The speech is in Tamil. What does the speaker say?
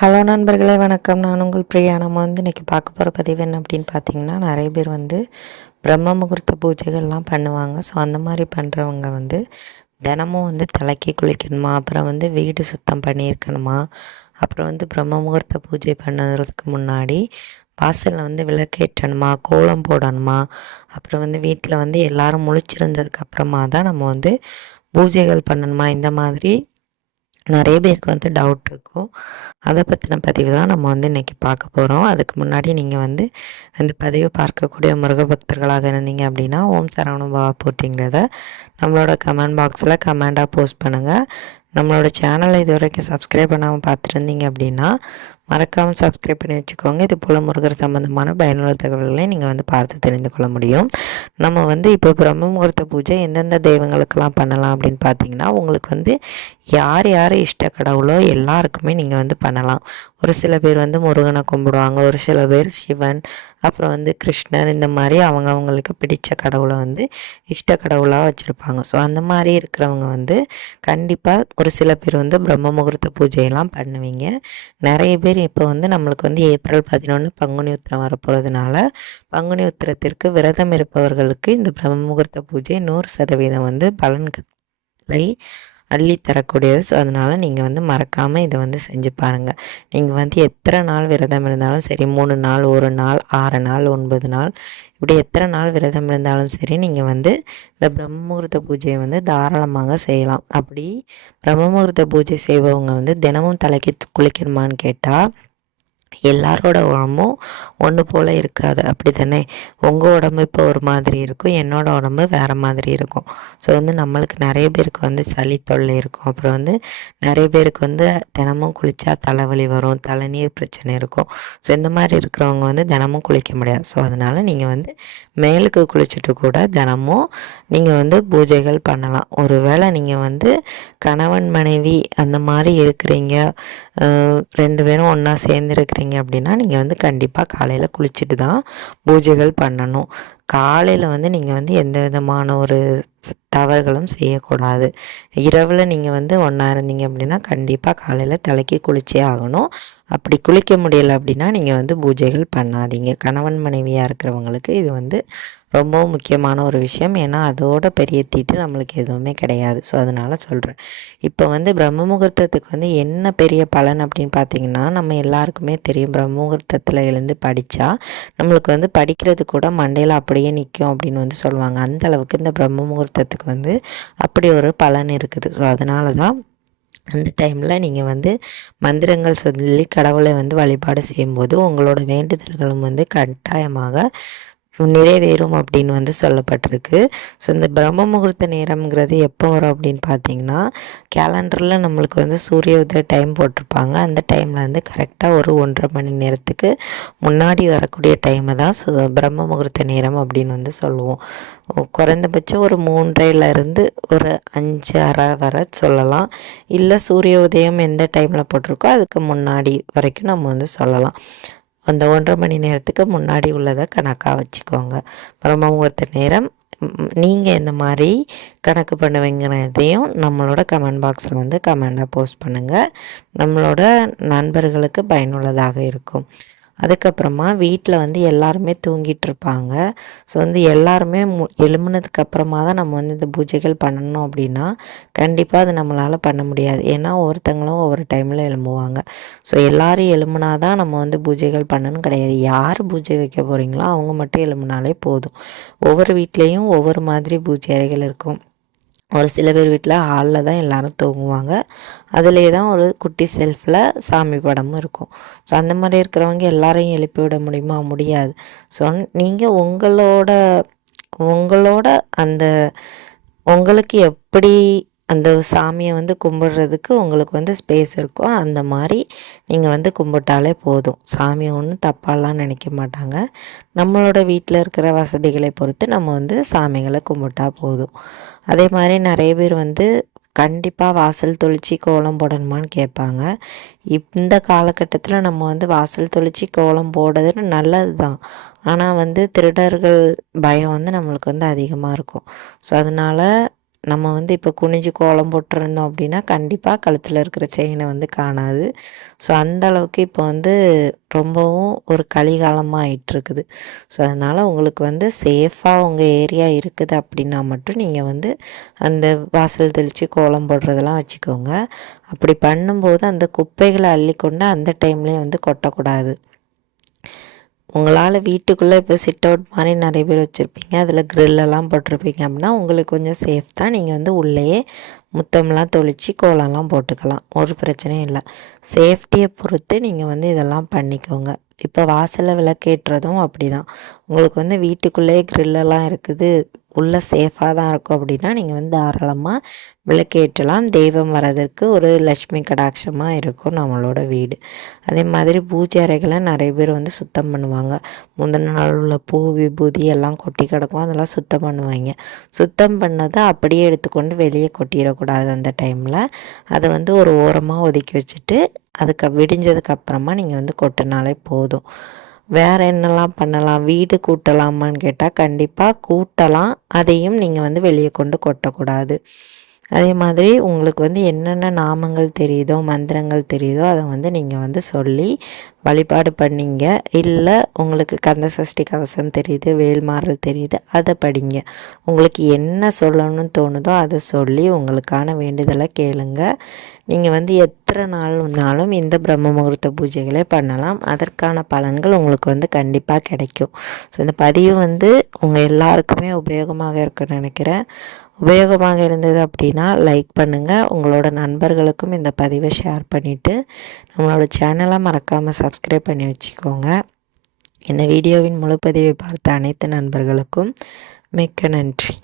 ஹலோ நண்பர்களே வணக்கம். நான் உங்கள் பிரியா. நம்ம வந்து இன்றைக்கி பார்க்க போகிற பதிவு என்ன அப்படின்னு பார்த்தீங்கன்னா நிறைய பேர் வந்து பிரம்ம முகூர்த்த பூஜைகள்லாம் பண்ணுவாங்க. ஸோ அந்த மாதிரி பண்ணுறவங்க வந்து தினமும் வந்து தலைக்கு குளிக்கணுமா? அப்புறம் வந்து வீடு சுத்தம் பண்ணியிருக்கணுமா? அப்புறம் வந்து பிரம்ம முகூர்த்த பூஜை பண்ணுறதுக்கு முன்னாடி வாசலில் வந்து விளக்கேற்றணுமா? கோலம் போடணுமா? அப்புறம் வந்து வீட்டில் வந்து எல்லாரும் முழிச்சிருந்ததுக்கு அப்புறமா தான் நம்ம வந்து பூஜைகள் பண்ணணுமா? இந்த மாதிரி நிறைய பேருக்கு வந்து டவுட் இருக்கும். அதை பற்றின பதிவு தான் நம்ம வந்து இன்றைக்கி பார்க்க போகிறோம் அதுக்கு முன்னாடி நீங்கள் வந்து இந்த பதிவை பார்க்கக்கூடிய முருக பக்தர்களாக இருந்தீங்க அப்படின்னா ஓம் சரவணம் பாபா போட்டிங்கிறத நம்மளோட கமெண்ட் பாக்ஸில் கமெண்டாக போஸ்ட் பண்ணுங்கள் நம்மளோட சேனலை இது வரைக்கும் சப்ஸ்கிரைப் பண்ணாமல் பார்த்துருந்தீங்க அப்படின்னா மறக்காமல் சப்ஸ்கிரைப் பண்ணி வச்சுக்கோங்க. இது போல் முருகர் சம்மந்தமான பயனுள்ள தகவல்களை நீங்கள் வந்து பார்த்து தெரிந்து கொள்ள முடியும். நம்ம வந்து இப்போ பிரம்ம முகூர்த்த பூஜை எந்தெந்த தெய்வங்களுக்கெல்லாம் பண்ணலாம் அப்படின்னு பார்த்தீங்கன்னா உங்களுக்கு வந்து யார் யார் இஷ்ட கடவுளோ எல்லாருக்குமே நீங்கள் வந்து பண்ணலாம். ஒரு சில பேர் வந்து முருகனை கும்பிடுவாங்க. ஒரு சில பேர் சிவன் அப்புறம் வந்து கிருஷ்ணர் இந்த மாதிரி அவங்க அவங்களுக்கு பிடித்த கடவுளை வந்து இஷ்ட கடவுளாக வச்சுருப்பாங்க. ஸோ அந்த மாதிரி இருக்கிறவங்க வந்து கண்டிப்பாக ஒரு சில பேர் வந்து பிரம்ம முகூர்த்த பூஜையெல்லாம் பண்ணுவீங்க. நிறைய பேர் இப்போ வந்து நம்மளுக்கு வந்து ஏப்ரல் பதினொன்று பங்குனி உத்திரம் வரப்போகிறதுனால பங்குனி உத்திரத்திற்கு விரதம் இருப்பவர்களுக்கு இந்த பிரம்ம முகூர்த்த பூஜை நூறு சதவீதம் வந்து பலன்களை அள்ளி தரக்கூடியது ஸோ அதனால் நீங்கள் வந்து மறக்காமல் இதை வந்து செஞ்சு பாருங்கள் நீங்கள் வந்து எத்தனை நாள் விரதம் இருந்தாலும் சரி மூணு நாள் ஒரு நாள் ஆறு நாள் ஒன்பது நாள் இப்படி எத்தனை நாள் விரதம் இருந்தாலும் சரி நீங்கள் வந்து இந்த பிரம்மமுகூர்த்த பூஜையை வந்து தாராளமாக செய்யலாம். அப்படி பிரம்மமுகூர்த்த பூஜை செய்பவங்க வந்து தினமும் தலைக்கு குளிக்கணுமான்னு கேட்டால் எல்லாரோட உடம்பும் ஒன்று போல் இருக்காது. அப்படி தானே உங்கள் உடம்பு இப்போ ஒரு மாதிரி இருக்கும் என்னோடய உடம்பு வேறு மாதிரி இருக்கும். ஸோ வந்து நம்மளுக்கு நிறைய பேருக்கு வந்து சளி தொல்லை இருக்கும். அப்புறம் வந்து நிறைய பேருக்கு வந்து தினமும் குளித்தா தலைவலி வரும் தலைநீர் பிரச்சனை இருக்கும். ஸோ இந்த மாதிரி இருக்கிறவங்க வந்து தினமும் குளிக்க முடியாது. ஸோ அதனால் நீங்கள் வந்து மேலுக்கு குளிச்சுட்டு கூட தினமும் நீங்கள் வந்து பூஜைகள் பண்ணலாம். ஒருவேளை நீங்கள் வந்து கணவன் மனைவி அந்த மாதிரி இருக்கிறீங்க ரெண்டு பேரும் ஒன்றா சேர்ந்துருக்கிறீங்க அப்படின்னா நீங்கள் வந்து கண்டிப்பாக காலையில் குளிச்சுட்டு தான் பூஜைகள் பண்ணணும். காலையில் வந்து நீங்கள் வந்து எந்த விதமான ஒரு தவறுகளும் செய்யக்கூடாது. இரவில் நீங்கள் வந்து ஒன்றா இருந்தீங்க அப்படின்னா கண்டிப்பாக காலையில் தலைக்கு குளிச்சே ஆகணும். அப்படி குளிக்க முடியலை அப்படின்னா நீங்கள் வந்து பூஜைகள் பண்ணாதீங்க. கணவன் மனைவியாக இருக்கிறவங்களுக்கு இது வந்து ரொம்பவும் முக்கியமான ஒரு விஷயம். ஏன்னா அதோட பெரிய தீட்டு நம்மளுக்கு எதுவுமே கிடையாது. ஸோ அதனால் சொல்கிறேன் இப்போ வந்து பிரம்ம முகூர்த்தத்துக்கு வந்து என்ன பெரிய பலன் அப்படின்னு பார்த்தீங்கன்னா நம்ம எல்லாருக்குமே தெரியும். பிரம்ம முகூர்த்தத்தில் எழுந்து படித்தா நம்மளுக்கு வந்து படிக்கிறது கூட மண்டையில் அப்படி அப்படியே நிற்கும் அப்படின்னு வந்து சொல்லுவாங்க. அந்த அளவுக்கு இந்த பிரம்ம முகூர்த்தத்துக்கு வந்து அப்படி ஒரு பலன் இருக்குது. ஸோ அதனால தான் அந்த டைமில் நீங்கள் வந்து மந்திரங்கள் சொல்லி கடவுளை வந்து வழிபாடு செய்யும்போது உங்களோட வேண்டுதல்களும் வந்து கட்டாயமாக நிறைவேறும் அப்படின்னு வந்து சொல்லப்பட்டிருக்கு. ஸோ இந்த பிரம்ம முகூர்த்த நேரம்ங்கிறது எப்போ வரும் அப்படின்னு பார்த்தீங்கன்னா கேலண்டரில் நம்மளுக்கு வந்து சூரிய உதய டைம் போட்டிருப்பாங்க. அந்த டைமில் வந்து கரெக்டாக ஒரு ஒன்றரை மணி நேரத்துக்கு முன்னாடி வரக்கூடிய டைமை தான் சு பிரம்ம முகூர்த்த நேரம் அப்படின்னு வந்து சொல்லுவோம். குறைந்தபட்சம் ஒரு மூன்றையிலேருந்து ஒரு அஞ்சு அரை வரை சொல்லலாம். இல்லை சூரிய உதயம் எந்த டைமில் போட்டிருக்கோ அதுக்கு முன்னாடி வரைக்கும் நம்ம வந்து சொல்லலாம். அந்த ஒன்றரை மணி நேரத்துக்கு முன்னாடி உள்ளதை கணக்காக வச்சுக்கோங்க. அப்புறம் முகூர்த்த நேரம் நீங்கள் இந்த மாதிரி கணக்கு பண்ணுவீங்கிறதையும் நம்மளோட கமெண்ட் பாக்ஸில் வந்து கமெண்டாக போஸ்ட் பண்ணுங்கள் நம்மளோட நண்பர்களுக்கு பயனுள்ளதாக இருக்கும். அதுக்கப்புறமா வீட்டில் வந்து எல்லாருமே தூங்கிட்டு இருப்பாங்க ஸோ வந்து எல்லாருமே மு எழும்புனதுக்கப்புறமா தான் நம்ம வந்து இந்த பூஜைகள் பண்ணணும் அப்படின்னா கண்டிப்பாக அது நம்மளால் பண்ண முடியாது. ஏன்னா ஒவ்வொருத்தங்களும் ஒவ்வொரு டைமில் எழும்புவாங்க. ஸோ எல்லோரும் எழும்புனா தான் நம்ம வந்து பூஜைகள் பண்ணணும்னு கிடையாது. யார் பூஜை வைக்க போகிறீங்களோ அவங்க மட்டும் எழும்புனாலே போதும். ஒவ்வொரு வீட்லேயும் ஒவ்வொரு மாதிரி பூஜை அறைகள் இருக்கும். ஒரு சில பேர் வீட்டில் ஹாலில் தான் எல்லோரும் தூங்குவாங்க. அதிலே தான் ஒரு குட்டி செல்ஃபில் சாமி படமும் இருக்கும். ஸோ அந்த மாதிரி இருக்கிறவங்க எல்லாரையும் எழுப்பி விட முடியுமா? முடியாது. ஸோ நீங்கள் உங்களோட உங்களோட அந்த உங்களுக்கு எப்படி அந்த சாமியை வந்து கும்பிட்றதுக்கு உங்களுக்கு வந்து ஸ்பேஸ் இருக்கும் அந்த மாதிரி நீங்கள் வந்து கும்பிட்டாலே போதும். சாமியை ஒன்றும் தப்பாலாம் நினைக்க மாட்டாங்க. நம்மளோட வீட்டில் இருக்கிற வசதிகளை பொறுத்து நம்ம வந்து சாமிகளை கும்பிட்டா போதும். அதே மாதிரி நிறைய பேர் வந்து கண்டிப்பாக வாசல் தொளிச்சு கோலம் போடணுமான்னு கேட்பாங்க. இந்த காலகட்டத்தில் நம்ம வந்து வாசல் தொளிச்சு கோலம் போடுறது நல்லது தான் ஆனால் வந்து திருடர்கள் பயம் வந்து நம்மளுக்கு வந்து அதிகமாக இருக்கும். ஸோ அதனால் நம்ம வந்து இப்போ குனிஞ்சு கோலம் போட்டிருந்தோம் அப்படின்னா கண்டிப்பாக கழுத்தில் இருக்கிற செயினை வந்து காணாது. ஸோ அந்த அளவுக்கு இப்போ வந்து ரொம்பவும் ஒரு கலிகாலமாக ஆயிட்டுருக்குது. ஸோ அதனால் உங்களுக்கு வந்து சேஃபாக உங்கள் ஏரியா இருக்குது அப்படின்னா மட்டும் நீங்கள் வந்து அந்த வாசல் தெளித்து கோலம் போடுறதெல்லாம் வச்சுக்கோங்க. அப்படி பண்ணும்போது அந்த குப்பைகளை அள்ளிக்கொண்டு அந்த டைம்லேயே வந்து கொட்டக்கூடாது. உங்களால் வீட்டுக்குள்ளே இப்போ சிட் அவுட் மாதிரி நிறைய பேர் வச்சுருப்பீங்க. அதில் க்ரில்லெல்லாம் போட்டிருப்பீங்க அப்படின்னா உங்களுக்கு கொஞ்சம் சேஃப் தான். நீங்கள் வந்து உள்ளேயே முத்தம்லாம் தொளிச்சு கோலம்லாம் போட்டுக்கலாம். ஒரு பிரச்சனையும் இல்லை. சேஃப்டியை பொறுத்து நீங்கள் வந்து இதெல்லாம் பண்ணிக்கோங்க. இப்போ வாசலில் விளக்கேற்றதும் அப்படி தான் உங்களுக்கு வந்து வீட்டுக்குள்ளேயே க்ரில்லெல்லாம் இருக்குது. உள்ளே சேஃபாக தான் இருக்கும் அப்படின்னா நீங்கள் வந்து தாராளமாக விளக்கேற்றலாம் தெய்வம் வர்றதற்கு ஒரு லட்சுமி கடாட்சமாக இருக்கும் நம்மளோட வீடு. அதே மாதிரி பூஜை அறைகளை நிறைய பேர் வந்து சுத்தம் பண்ணுவாங்க. முந்தின நாள் உள்ள பூ விபூதி எல்லாம் கொட்டி கிடக்கும். அதெல்லாம் சுத்தம் பண்ணுவாங்க. சுத்தம் பண்ணதை அப்படியே எடுத்துக்கொண்டு வெளியே கொட்டிடக்கூடாது அந்த டைமில் அதை வந்து ஒரு ஓரமாக ஒதுக்கி வச்சுட்டு அதுக்கு விடிஞ்சதுக்கு அப்புறமா நீங்கள் வந்து கொட்டினாலே போதும். வேறு என்னெல்லாம் பண்ணலாம்? வீடு கூட்டலாமான்னு கேட்டால் கண்டிப்பாக கூட்டலாம். அதையும் நீங்கள் வந்து வெளியே கொண்டு கொட்டக்கூடாது. அதே மாதிரி உங்களுக்கு வந்து என்னென்ன நாமங்கள் தெரியுதோ மந்திரங்கள் தெரியுதோ அதை வந்து நீங்கள் வந்து சொல்லி வழிபாடு பண்ணிங்க? இல்லை உங்களுக்கு கந்த சஷ்டி கவசம் தெரியுது வேல்மாறல் தெரியுது அதை படிங்க. உங்களுக்கு என்ன சொல்லணும்னு தோணுதோ அதை சொல்லி உங்களுக்கான வேண்டுதலை கேளுங்க. நீங்கள் வந்து எத்தனை நாள்னாலும் இந்த பிரம்ம முகூர்த்த பூஜைகளே பண்ணலாம். அதற்கான பலன்கள் உங்களுக்கு வந்து கண்டிப்பாக கிடைக்கும். ஸோ இந்த பதிவு வந்து உங்கள் எல்லாருக்குமே உபயோகமாக இருக்குன்னு நினைக்கிறேன். உபயோகமாக இருந்தது அப்படின்னா லைக் பண்ணுங்கள் உங்களோட நண்பர்களுக்கும் இந்த பதிவை ஷேர் பண்ணிவிட்டு நம்மளோட சேனலை மறக்காமல் சப்ஸ்கிரைப் பண்ணி வச்சுக்கோங்க. இந்த வீடியோவின் முழுப்பதிவை பார்த்த அனைத்து நண்பர்களுக்கும் மிக்க நன்றி.